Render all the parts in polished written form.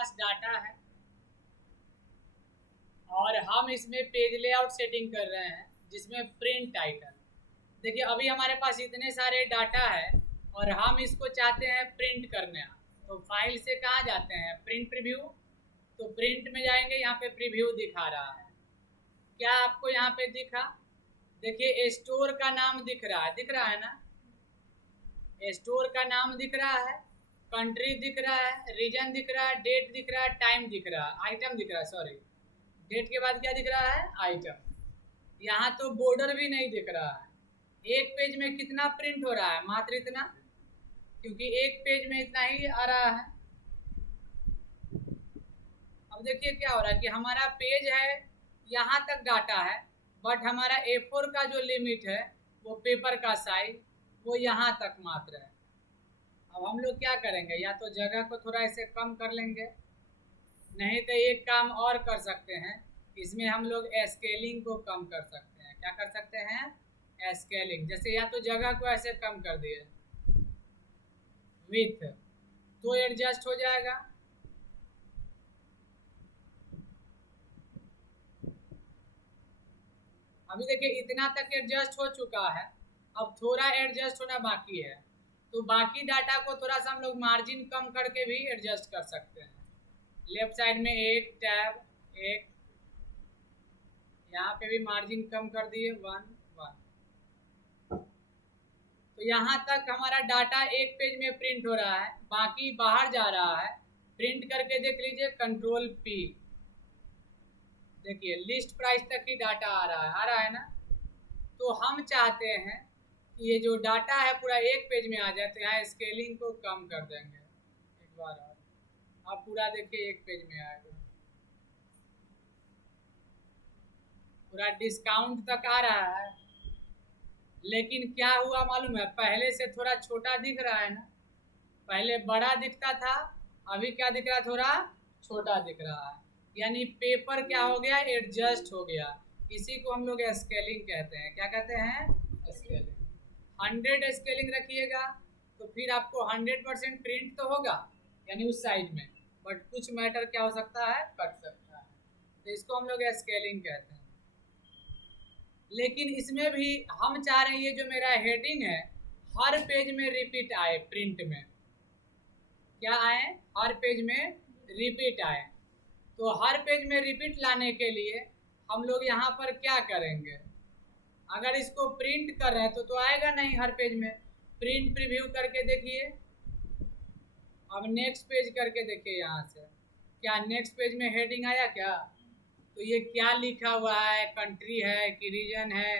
पास data है और हम इसमें पेज लेआउट सेटिंग कर रहे हैं जिसमें प्रिंट टाइटल। देखिए अभी हमारे पास इतने सारे डाटा है और हम इसको चाहते हैं प्रिंट करना। तो फाइल से कहाँ जाते हैं, प्रिंट प्रीव्यू। तो प्रिंट में जाएंगे, यहाँ पे प्रीव्यू दिखा रहा है। क्या आपको यहाँ पे दिखा, देखिए स्टोर का नाम दिख रहा है ना, स्टोर का नाम दिख रहा है, कंट्री दिख रहा है, रीजन दिख रहा है, डेट दिख रहा है, टाइम दिख रहा है, आइटम दिख रहा है, सॉरी डेट के बाद क्या दिख रहा है, आइटम। यहाँ तो बॉर्डर भी नहीं दिख रहा है। एक पेज में कितना प्रिंट हो रहा है, मात्र इतना, क्योंकि एक पेज में इतना ही आ रहा है। अब देखिए क्या हो रहा है कि हमारा पेज है, यहाँ तक डाटा है, बट हमारा A4 का जो लिमिट है वो पेपर का साइज वो यहाँ तक मात्र है। अब हम लोग क्या करेंगे, या तो जगह को थोड़ा ऐसे कम कर लेंगे, नहीं तो एक काम और कर सकते हैं, इसमें हम लोग स्केलिंग को कम कर सकते हैं। क्या कर सकते हैं, स्केलिंग। जैसे या तो जगह को ऐसे कम कर दिए, विथ, तो एडजस्ट हो जाएगा। अभी देखिए इतना तक एडजस्ट हो चुका है, अब थोड़ा एडजस्ट होना बाकी है। तो बाकी डाटा को थोड़ा सा हम लोग मार्जिन कम करके भी एडजस्ट कर सकते हैं। लेफ्ट साइड में एक टैब, एक यहाँ पे भी मार्जिन कम कर दिए, 1 1। तो यहाँ तक हमारा डाटा एक पेज में प्रिंट हो रहा है, बाकी बाहर जा रहा है। प्रिंट करके देख लीजिए, कंट्रोल P, देखिए लिस्ट प्राइस तक ही डाटा आ रहा है ना। तो हम चाहते हैं कि ये जो डाटा है पूरा एक पेज में आ जाए, तो यहाँ स्केलिंग को कम कर देंगे एक बार और। अब पूरा देखिए एक पेज में आएगा, पूरा डिस्काउंट तक आ रहा है। लेकिन क्या हुआ मालूम है, पहले से थोड़ा छोटा दिख रहा है ना, पहले बड़ा दिखता था, अभी क्या दिख रहा है, थोड़ा छोटा दिख रहा है। यानी पेपर क्या हो गया, एडजस्ट हो गया। इसी को हम लोग स्केलिंग कहते हैं। क्या कहते हैं, स्केलिंग। 100 स्केलिंग रखिएगा तो फिर आपको 100% प्रिंट तो होगा, यानी उस साइज में, बट कुछ मैटर क्या हो सकता है, कट सकता है। तो इसको हम लोग स्केलिंग कहते हैं। लेकिन इसमें भी हम चाह रहे हैं ये जो मेरा हेडिंग है हर पेज में रिपीट आए, प्रिंट में क्या आए, हर पेज में रिपीट आए। तो हर पेज में रिपीट लाने के लिए हम लोग यहाँ पर क्या करेंगे, अगर इसको प्रिंट कर रहे हैं तो आएगा नहीं हर पेज में। प्रिंट प्रीव्यू करके देखिए, अब नेक्स्ट पेज करके देखिए, यहाँ से क्या नेक्स्ट पेज में हेडिंग आया क्या, तो ये क्या लिखा हुआ है, कंट्री है कि रीजन है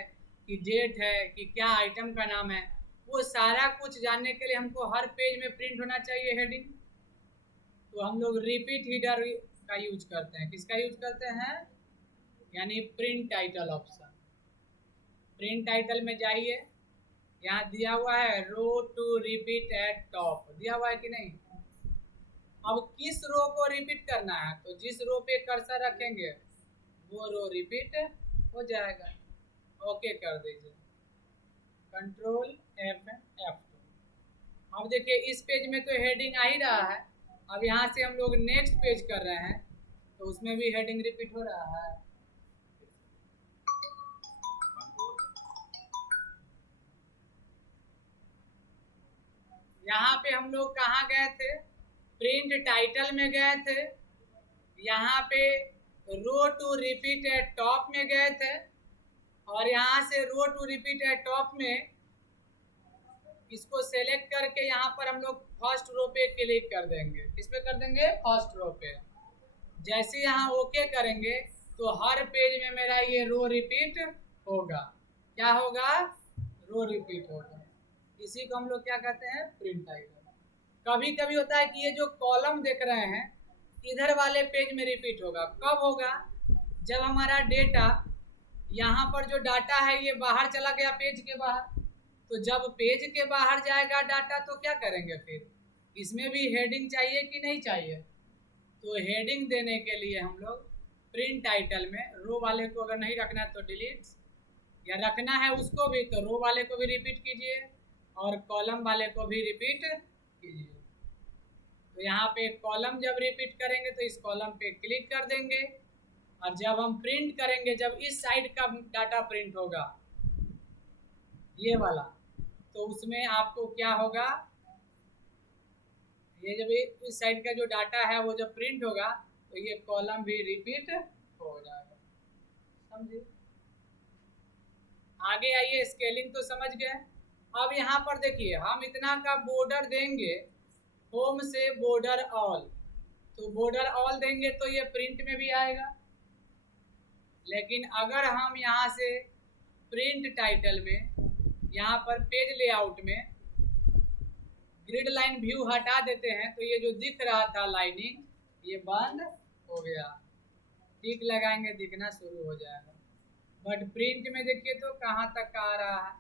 कि डेट है कि क्या आइटम का नाम है, वो सारा कुछ जानने के लिए हमको हर पेज में प्रिंट होना चाहिए हेडिंग। तो हम लोग रिपीट हीडर का यूज करते हैं। किसका यूज करते हैं, यानी print title option. Print title में जाइए, यहाँ दिया हुआ है रो टू रिपीट एट टॉप, दिया हुआ है कि नहीं। अब किस रो को रिपीट करना है, तो जिस रो पे कर्सर रखेंगे वो रो रिपीट हो जाएगा। ओके कर दीजिए, कंट्रोल F2। अब देखिए इस पेज में तो हेडिंग आ ही रहा है। अब यहाँ से हम लोग नेक्स्ट पेज कर रहे हैं तो उसमें भी हेडिंग रिपीट हो रहा है। यहाँ पे हम लोग कहाँ गए थे, प्रिंट टाइटल में गए थे, यहाँ पे रो टू रिपीट एट टॉप में गए थे, और यहाँ से रो टू रिपीट एट टॉप में इसको सेलेक्ट करके यहाँ पर हम लोग फर्स्ट रो पे क्लिक कर देंगे। किस पे कर देंगे, फर्स्ट रो पे। जैसे यहाँ ओके करेंगे तो हर पेज में मेरा ये रो रिपीट होगा। क्या होगा, रो रिपीट होगा। इसी को हम लोग क्या कहते हैं, प्रिंट टाइटल। कभी कभी होता है कि ये जो कॉलम देख रहे हैं इधर वाले पेज में रिपीट होगा। कब होगा, जब हमारा डेटा, यहाँ पर जो डाटा है ये बाहर चला गया पेज के बाहर, तो जब पेज के बाहर जाएगा डाटा तो क्या करेंगे, फिर इसमें भी हेडिंग चाहिए कि नहीं चाहिए। तो हेडिंग देने के लिए हम लोग प्रिंट टाइटल में रो वाले को अगर नहीं रखना है तो डिलीट, या रखना है उसको भी तो रो वाले को भी रिपीट कीजिए और कॉलम वाले को भी रिपीट कीजिए। तो यहाँ पे कॉलम जब रिपीट करेंगे तो इस कॉलम पे क्लिक कर देंगे, और जब हम प्रिंट करेंगे, जब इस साइड का डाटा प्रिंट होगा ये वाला, तो उसमें आपको क्या होगा, ये जब इस साइड का जो डाटा है वो जब प्रिंट होगा तो ये कॉलम भी रिपीट हो जाएगा। समझिए। आगे आइए, स्केलिंग तो समझ गए। अब यहाँ पर देखिए, हम इतना का बॉर्डर देंगे, होम से बॉर्डर ऑल, तो बॉर्डर ऑल देंगे तो ये प्रिंट में भी आएगा। लेकिन अगर हम यहाँ से प्रिंट टाइटल में, यहाँ पर पेज लेआउट में ग्रिड लाइन व्यू हटा देते हैं, तो ये जो दिख रहा था लाइनिंग, ये बंद हो गया। टिक लगाएंगे, दिखना शुरू हो जाएगा। बट प्रिंट में देखिए तो कहाँ तक का आ रहा है,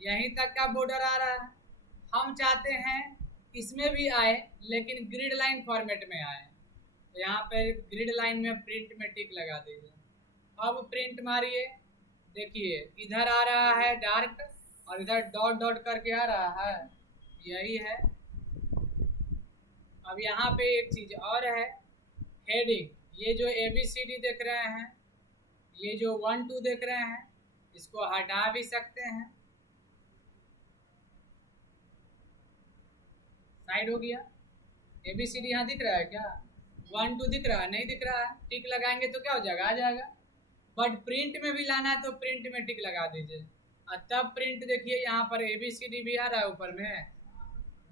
यहीं तक का बॉर्डर आ रहा है। हम चाहते हैं इसमें भी आए, लेकिन ग्रिड लाइन फॉर्मेट में आए, तो यहाँ पे ग्रिड लाइन में प्रिंट में टिक लगा दीजिए। अब प्रिंट मारिए, देखिए इधर आ रहा है डार्क और इधर डॉट डॉट करके आ रहा है, यही है। अब यहाँ पे एक चीज और है, हेडिंग। ये जो ABCD देख रहे हैं, ये जो 1 2 देख रहे हैं, इसको हटा भी सकते हैं, साइड हो गया। ABCD यहाँ दिख रहा है क्या, 1 2 दिख रहा है, नहीं दिख रहा है, टिक लगाएंगे तो क्या हो जाएगा, आ जाएगा। बट प्रिंट में भी लाना है तो प्रिंट में टिक लगा दीजिए, और तब प्रिंट देखिए यहाँ पर ABCD भी आ रहा है ऊपर में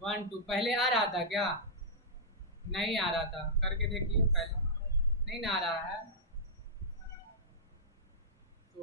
1 2। पहले आ रहा था क्या, नहीं आ रहा था, करके देखिए, पहले नहीं ना आ रहा है, तो